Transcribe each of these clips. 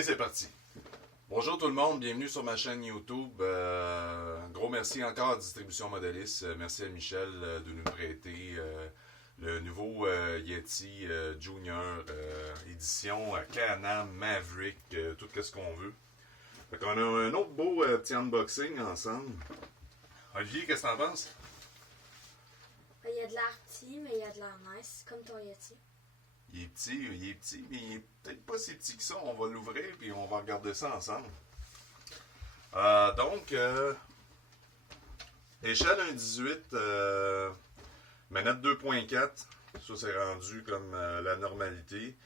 Et c'est parti. Bonjour tout le monde, bienvenue sur ma chaîne YouTube. Gros merci encore à Distribution Modelis. Merci à Michel de nous prêter le nouveau Yeti Junior édition Can-Am Maverick, tout ce qu'on veut. Fait qu'on a un autre beau petit unboxing ensemble. Olivier, qu'est-ce que t'en penses? Il y a de l'air petit, mais il y a de l'air nice, comme ton Yeti. Il est petit, mais il est peut-être pas si petit que ça. On va l'ouvrir et on va regarder ça ensemble. Échelle 1.18, manette 2.4. Ça, c'est rendu comme la normalité.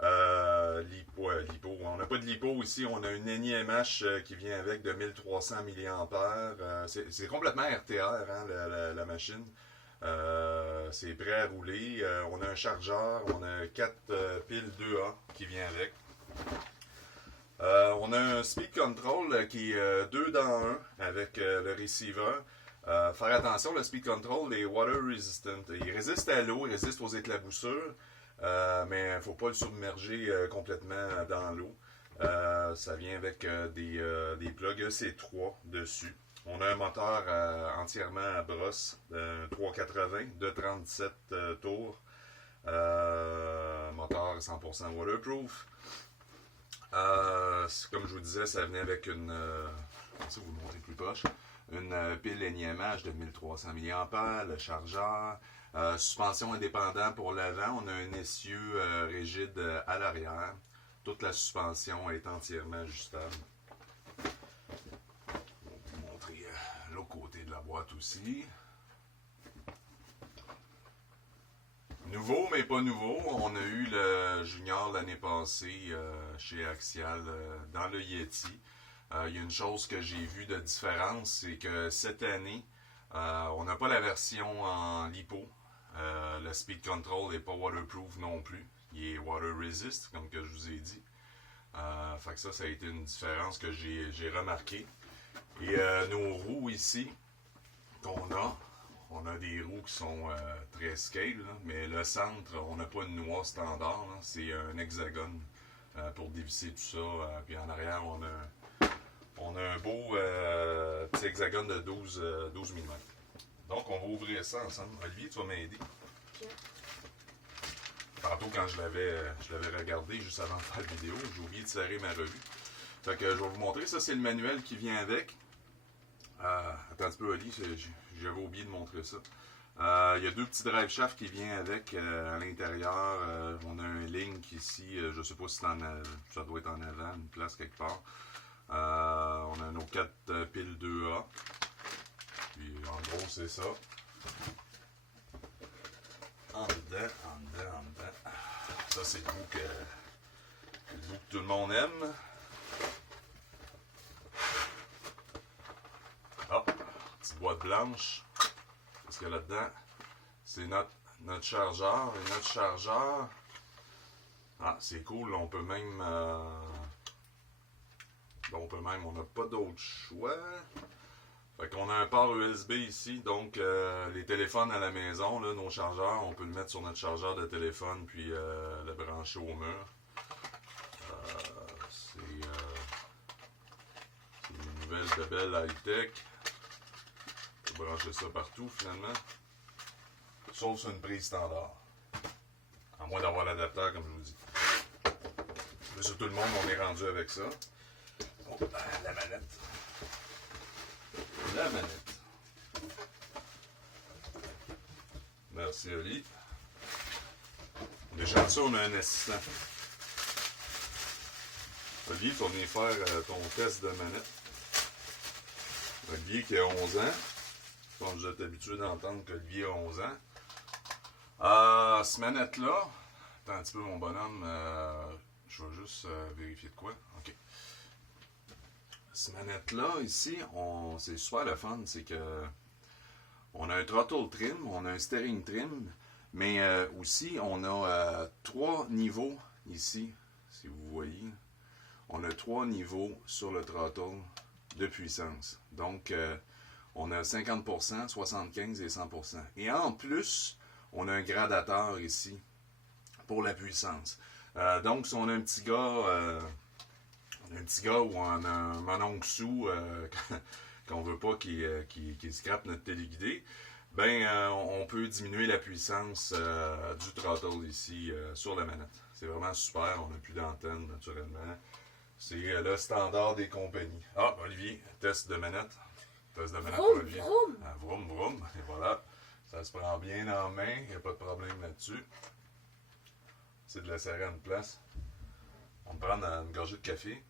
Lipo. On n'a pas de lipo ici. On a une NIMH qui vient avec de 1300 mAh. C'est complètement RTR, hein, la machine. C'est prêt à rouler. On a un chargeur, on a 4 piles 2A qui vient avec. On a un speed control qui est 2 dans 1 avec le receiver. Faire attention, le speed control est water resistant. Il résiste à l'eau, il résiste aux éclaboussures, mais il ne faut pas le submerger complètement dans l'eau. Ça vient avec des plugs EC3 dessus. On a un moteur entièrement à brosse, 380 de 37 tours. Moteur 100% waterproof. Comme je vous disais, ça venait avec une, si vous le montrez plus proche, une pile NIMH de 1300 mAh, le chargeur, suspension indépendante pour l'avant. On a un essieu rigide à l'arrière. Toute la suspension est entièrement ajustable. L'autre côté de la boîte aussi. Nouveau, mais pas nouveau. On a eu le Junior l'année passée chez Axial dans le Yeti. Il y a une chose que j'ai vue de différence, c'est que cette année, on n'a pas la version en lipo. Le speed control n'est pas waterproof non plus. Il est water resist, comme que je vous ai dit. Fait que ça a été une différence que j'ai remarqué. Et nos roues ici, on a des roues qui sont très scale, là, mais le centre, on n'a pas une noix standard, c'est un hexagone pour dévisser tout ça. Puis en arrière, on a un beau petit hexagone de 12 mm. Donc on va ouvrir ça ensemble. Olivier, tu vas m'aider. Okay. Tantôt, quand je l'avais regardé juste avant de faire la vidéo, j'ai oublié de serrer ma revue. Fait que je vais vous montrer. Ça, c'est le manuel qui vient avec. Attends un petit peu, Oli, j'avais oublié de montrer ça. Il y a deux petits drive shafts qui viennent avec à l'intérieur. On a un link ici, je ne sais pas si ça doit être en avant, une place quelque part. On a nos 4 piles 2A. Puis en gros, c'est ça. En dedans. Ça, c'est le bout que tout le monde aime. Hop, petite boîte blanche. Qu'est-ce qu'il y a là-dedans? C'est notre chargeur. Et notre chargeur, c'est cool. On peut même, on n'a pas d'autre choix. Fait qu'on a un port USB ici. Donc, les téléphones à la maison, là, nos chargeurs, on peut le mettre sur notre chargeur de téléphone puis le brancher au mur. C'est une nouvelle de belle high-tech. On peut brancher ça partout finalement. Sauf sur une prise standard. À moins d'avoir l'adapteur comme je vous dis. Mais sur tout le monde, on est rendu avec ça. Oh, la manette. Merci Oli. Déjà de ça, on a un assistant. Olivier, tu vas venir faire ton test de manette. Olivier qui a 11 ans. Je pense que vous êtes habitué d'entendre qu'Olivier a 11 ans. Cette manette-là, attends un petit peu mon bonhomme, je vais juste vérifier de quoi. OK. Cette manette-là, ici, c'est super le fun, c'est que on a un throttle trim, on a un steering trim, mais aussi on a 3 niveaux ici, si vous voyez. On a 3 niveaux sur le throttle de puissance. Donc, on a 50%, 75% et 100%. Et en plus, on a un gradateur ici pour la puissance. Donc, si on a un petit gars un petit gars ou un mononcle sous qu'on veut pas qu'il scrape notre téléguidé, on peut diminuer la puissance du throttle ici sur la manette. C'est vraiment super, on n'a plus d'antenne naturellement. C'est le standard des compagnies. Ah, Olivier, test de manette. Test de manette pour Vroom, Olivier. vroom. Ah, vroom, vroom. Et voilà, ça se prend bien en main, il n'y a pas de problème là-dessus. C'est de la serrer à une place. On va prendre une gorgée de café.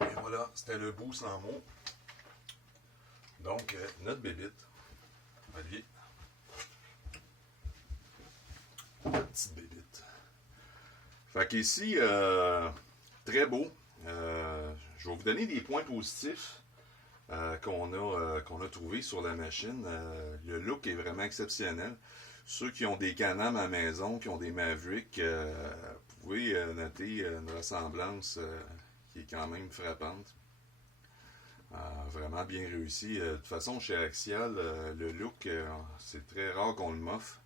Et voilà, c'était le bout sans mots. Donc, notre bébite. Olivier. Notre petite bébite. Fait qu'ici, très beau. Je vais vous donner des points positifs qu'on a trouvés sur la machine. Le look est vraiment exceptionnel. Ceux qui ont des Can-Am à la maison, qui ont des Maverick, vous pouvez noter une ressemblance qui est quand même frappante. Vraiment bien réussi. De toute façon, chez Axial, le look, c'est très rare qu'on le moffe.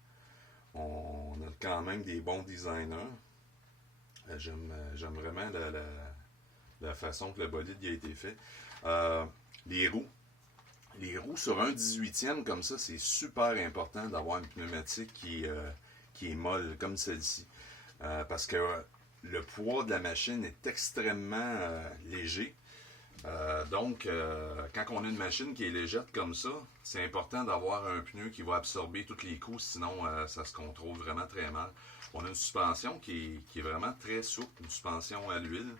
On a quand même des bons designers. J'aime vraiment la façon que le bolide y a été fait. Les roues. Les roues sur un 18e comme ça, c'est super important d'avoir une pneumatique qui est molle, comme celle-ci. Parce que le poids de la machine est extrêmement léger. Donc, quand on a une machine qui est légère comme ça, c'est important d'avoir un pneu qui va absorber tous les coups, sinon ça se contrôle vraiment très mal. On a une suspension qui est vraiment très souple, une suspension à l'huile.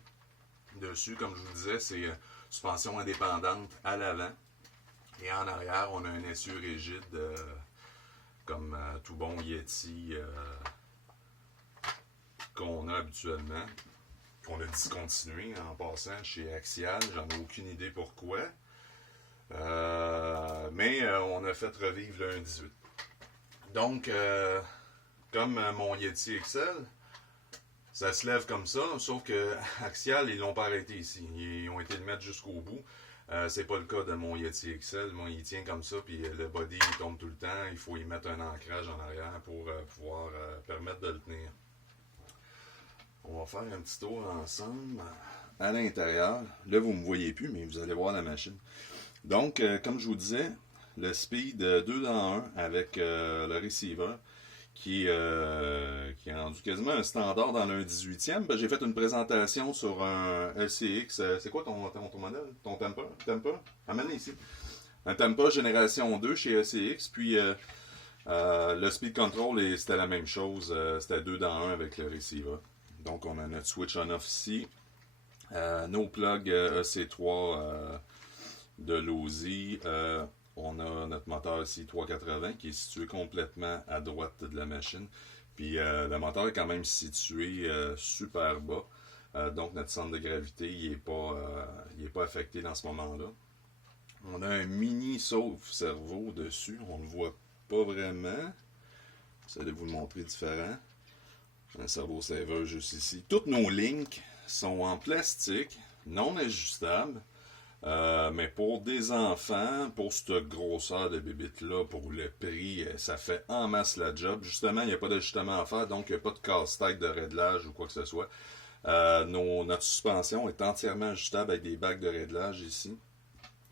Dessus, comme je vous disais, c'est suspension indépendante à l'avant. Et en arrière, on a un essieu rigide, comme tout bon Yeti qu'on a habituellement. On a discontinué en passant chez Axial, j'en ai aucune idée pourquoi. Mais on a fait revivre le 1.18. Donc, comme mon Yeti XL, ça se lève comme ça, sauf que Axial, ils l'ont pas arrêté ici. Ils ont été le mettre jusqu'au bout. C'est pas le cas de mon Yeti XL. Moi, il tient comme ça, puis le body il tombe tout le temps. Il faut y mettre un ancrage en arrière pour pouvoir permettre de le tenir. On va faire un petit tour ensemble à l'intérieur. Là, vous ne me voyez plus, mais vous allez voir la machine. Donc, comme je vous disais, le speed 2 dans 1 avec le receiver qui est rendu quasiment un standard dans le 18e. J'ai fait une présentation sur un LCX. C'est quoi ton modèle? Ton Tempa? Amène ici. Un Tempa Génération 2 chez LCX. Puis le speed control, c'était la même chose. C'était 2 dans 1 avec le receiver. Donc, on a notre switch on-off ici. Nos plugs EC3 de Losi. On a notre moteur ici 380 qui est situé complètement à droite de la machine. Puis le moteur est quand même situé super bas. Donc notre centre de gravité il est pas affecté dans ce moment-là. On a un mini sauve-cerveau dessus. On ne le voit pas vraiment. J'essaie de vous le montrer différent. Un servo-saver juste ici. Toutes nos links sont en plastique, non ajustables. Mais pour des enfants, pour cette grosseur de bébite-là, pour le prix, ça fait en masse la job. Justement, il n'y a pas d'ajustement à faire, donc il n'y a pas de casse-tête de réglage ou quoi que ce soit. Notre suspension est entièrement ajustable avec des bacs de réglage ici.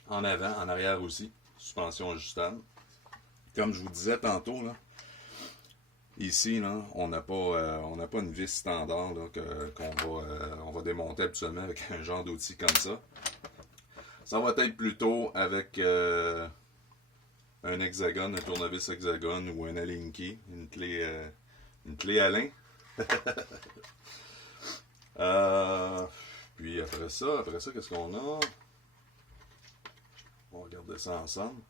En avant, en arrière aussi, suspension ajustable. Comme je vous disais tantôt, là, ici, là, on n'a pas une vis standard là, on va démonter habituellement avec un genre d'outil comme ça. Ça va être plutôt avec un hexagone, un tournevis hexagone ou un Allen-key, une clé Allen. Puis après ça, qu'est-ce qu'on a? On va regarder ça ensemble.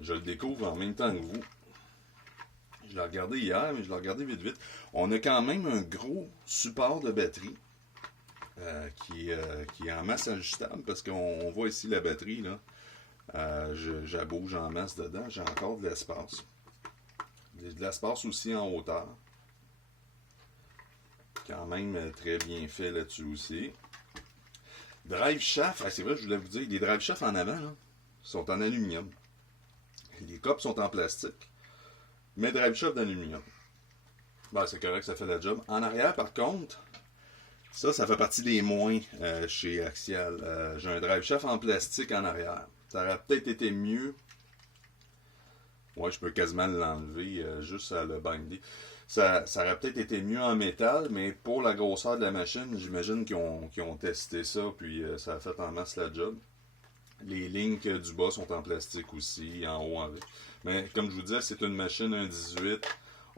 Je le découvre en même temps que vous. Je l'ai regardé hier, mais je l'ai regardé vite. On a quand même un gros support de batterie. Qui est en masse ajustable parce qu'on voit ici la batterie là. Je la bouge en masse dedans, j'ai encore de l'espace. J'ai de l'espace aussi en hauteur. Quand même très bien fait là-dessus aussi. Drive shaft, c'est vrai, je voulais vous dire, les drive shafts en avant là, sont en aluminium. Les copes sont en plastique, mais drive shaft d'aluminium. Ben, c'est correct, ça fait la job. En arrière, par contre, ça fait partie des moins chez Axial. J'ai un drive shaft en plastique en arrière. Ça aurait peut-être été mieux. Ouais, je peux quasiment l'enlever juste à le binder. Ça aurait peut-être été mieux en métal, mais pour la grosseur de la machine, j'imagine qu'ils ont testé ça, puis ça a fait en masse la job. Les lignes du bas sont en plastique aussi, en haut avec. Mais comme je vous disais, c'est une machine 1.18.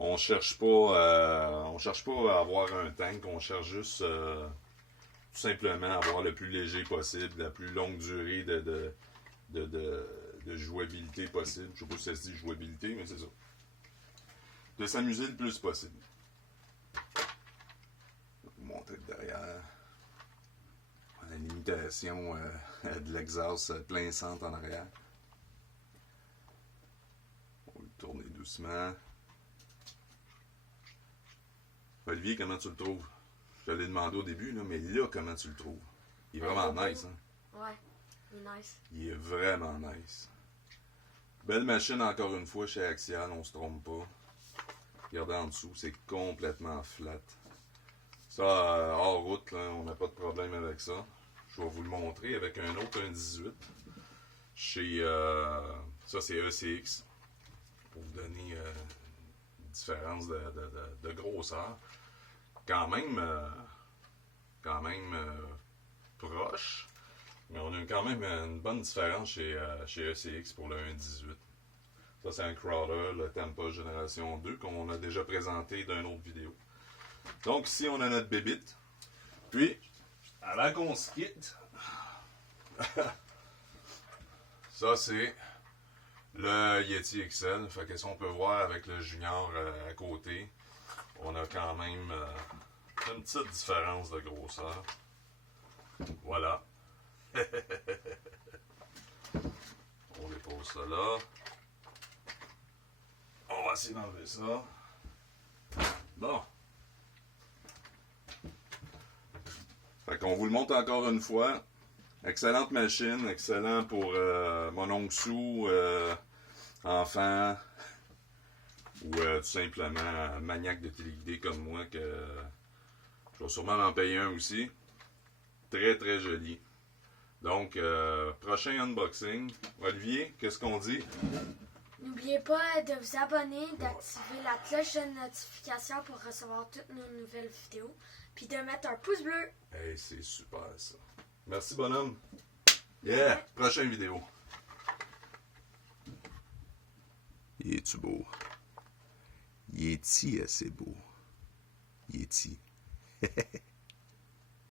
On cherche pas à avoir un tank, on cherche juste tout simplement à avoir le plus léger possible, la plus longue durée de jouabilité possible. Je sais pas si ça se dit jouabilité, mais c'est ça. De s'amuser le plus possible. Monter derrière. La limitation de l'exhaust plein centre en arrière. On va le tourner doucement. Olivier, comment tu le trouves? Je te l'ai demandé au début, là, mais là, comment tu le trouves? Il est vraiment nice, hein? Ouais, il est nice. Il est vraiment nice. Belle machine encore une fois chez Axial, on se trompe pas. Regardez en dessous, c'est complètement flat. Ça, hors route, là, on n'a pas de problème avec ça. Je vais vous le montrer avec un autre 1.18. Chez, ça, c'est ECX. Pour vous donner une différence de grosseur. Quand même proche. Mais on a quand même une bonne différence chez ECX pour le 1.18. Ça, c'est un crawler, le Tampa Génération 2, qu'on a déjà présenté dans une autre vidéo. Donc, ici, on a notre bébite. Puis, avant qu'on se quitte, ça, c'est le Yeti XL. Fait que si on peut voir avec le Junior à côté, on a quand même une petite différence de grosseur. Voilà. On dépose ça là. On va essayer d'enlever ça. Bon. Fait qu'on vous le montre encore une fois. Excellente machine, excellent pour mon oncle Sou, enfant, ou tout simplement maniaque de téléguidé comme moi, que je vais sûrement en payer un aussi. Très très joli. Donc, prochain unboxing. Olivier, qu'est-ce qu'on dit? N'oubliez pas de vous abonner, d'activer la cloche de notification pour recevoir toutes nos nouvelles vidéos, puis de mettre un pouce bleu. Hey, c'est super ça. Merci bonhomme. Yeah, prochaine vidéo. Il est-tu beau? Il est-tu assez beau? Il est-tu?